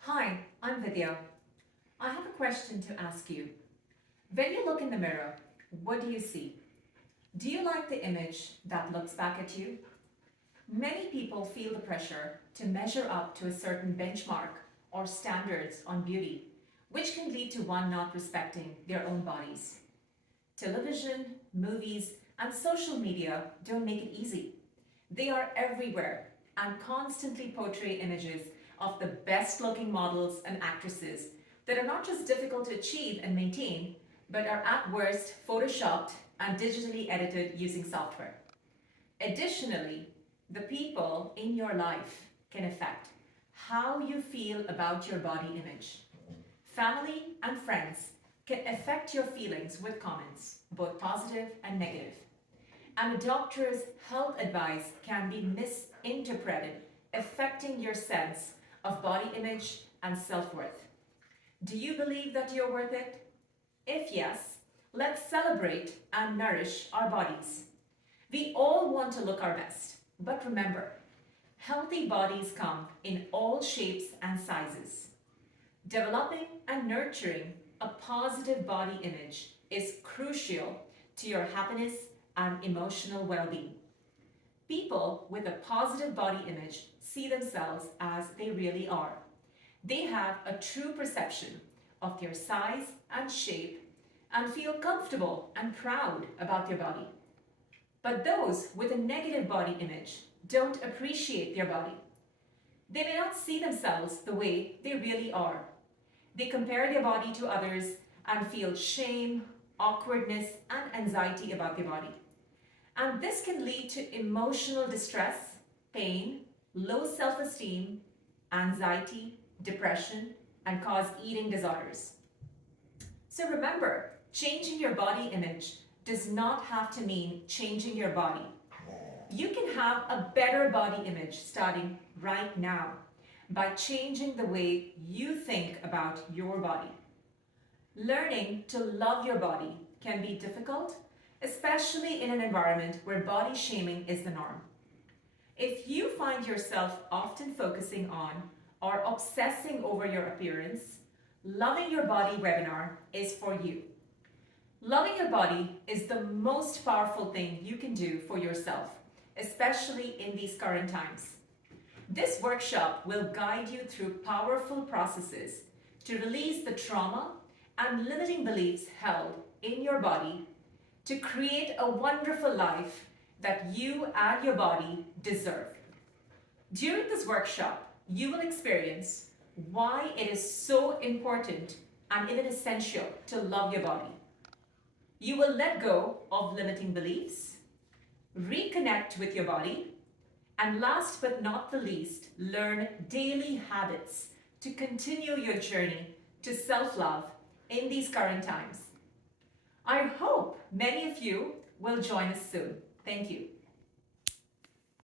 Hi, I'm Vidya. I have a question to ask you. When you look in the mirror, what do you see? Do you like the image that looks back at you? Many people feel the pressure to measure up to a certain benchmark or standards on beauty, which can lead to one not respecting their own bodies. Television, movies, and social media don't make it easy. They are everywhere and constantly portray images of the best looking models and actresses that are not just difficult to achieve and maintain, but are at worst photoshopped and digitally edited using software. Additionally, the people in your life can affect how you feel about your body image. Family and friends can affect your feelings with comments, both positive and negative. And a doctor's health advice can be misinterpreted, affecting your sense of body image and self worth. Do you believe that you're worth it? If yes, let's celebrate and nourish our bodies. We all want to look our best, but remember, healthy bodies come in all shapes and sizes. Developing and nurturing a positive body image is crucial to your happiness and emotional well being. People with a positive body image see themselves as they really are. They have a true perception of their size and shape and feel comfortable and proud about their body. But those with a negative body image don't appreciate their body. They may not see themselves the way they really are. They compare their body to others and feel shame, awkwardness, and anxiety about their body. And this can lead to emotional distress, pain, low self esteem, anxiety, depression, and cause eating disorders. So remember, changing your body image does not have to mean changing your body. You can have a better body image starting right now by changing the way you think about your body. Learning to love your body can be difficult, especially in an environment where body shaming is the norm. If you find yourself often focusing on or obsessing over your appearance, Loving Your Body webinar is for you. Loving your body is the most powerful thing you can do for yourself, especially in these current times. This workshop will guide you through powerful processes to release the trauma and limiting beliefs held in your body to create a wonderful life that you and your body deserve. During this workshop, you will experience why it is so important and even essential to love your body. You will let go of limiting beliefs, reconnect with your body, and last but not the least, learn daily habits to continue your journey to self-love in these current times. I hope many of you will join us soon. Thank you.